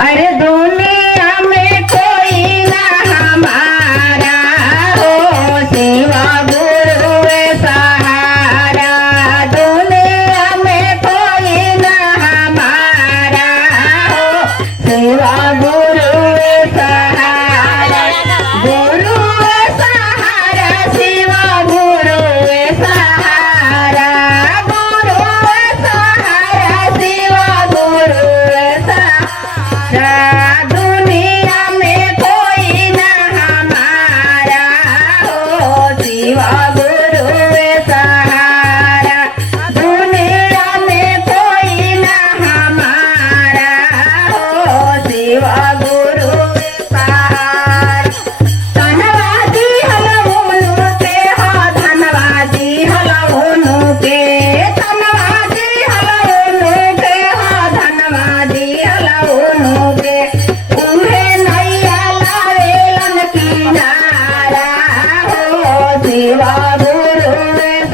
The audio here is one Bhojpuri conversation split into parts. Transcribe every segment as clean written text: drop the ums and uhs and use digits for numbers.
अरे दुनिया में कोई ना हमारा हो सिवा गुरु सहारा। दुनिया में कोई ना हमारा हो सिवा गुरु सहारा। गुरु सहारा सिवा गुरु सहारा। गुरु सहारा सिवा गुरु सहारा। दुनिया में कोई ना हमारा हो सिवा गुरु सहारा। दुनिया में कोई ना हमारा हो सिवा गुरु सहारा। धनवादी हलवोनु के हो धनवादी हलवोनु के। धनवादी हलवोनु के हो धनवादी हलवोनु के। उहे नैया लावेलन किनारा हो सिवा गुरु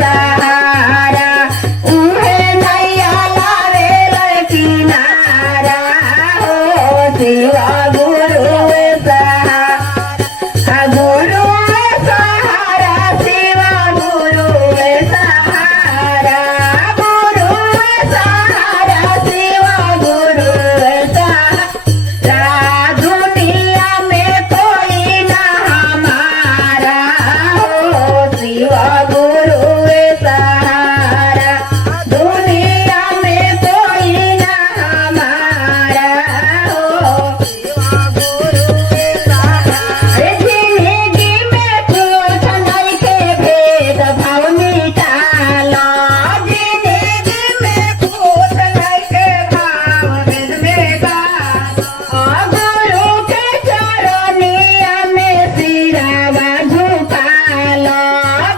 सहारा। उहे नैया लावेलन किनारा हो सिवा गुरु सहारा। गुरु सहारा सिवा गुरु सहारा। गुरु सहारा सिवा गुरु सहारा। दुनिया में कोई ना हमारा हो सिवा गुरु सहारा। दुनिया में कोई ना हमारा हो सिवा गुरु सहारा। जिंदगी में कुछ नहीं के भेद भाव मिटाला। जिंदगी में कुछ नहीं के भाव भेद मिटाला। गुरु के चरनिया में सिरावा झुकाला।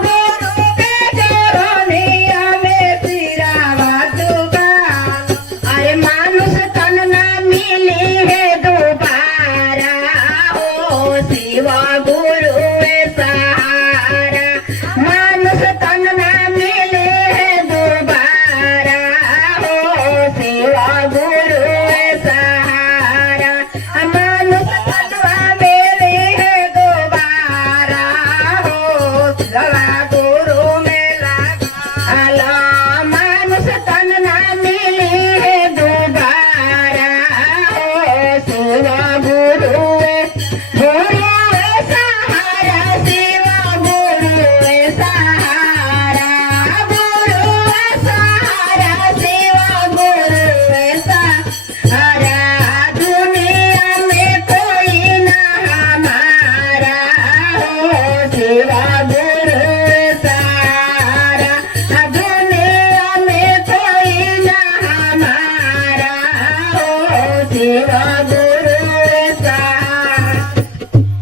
गुरु के चरनिया में सिरावा झुकाला। अरे मानुष तन ना मिली है दोबारा हो सिवा गुरु सहारा। मानुष तन ना मिले है दोबारा हो सिवा गुरु सहारा। मानुष तन ना मिले है दोबारा हो सिवा गुरु में लगा। मानुष तन ना मिले है दोबारा हो सिवा गुरु सहारा। सिवा गुरु सहारा। गुरु सहारा सिवा गुरु सहारा। दुनिया में कोई ना हमारा हो सिवा गुरु सहारा। दुनिया में कोई ना हमारा हो सिवा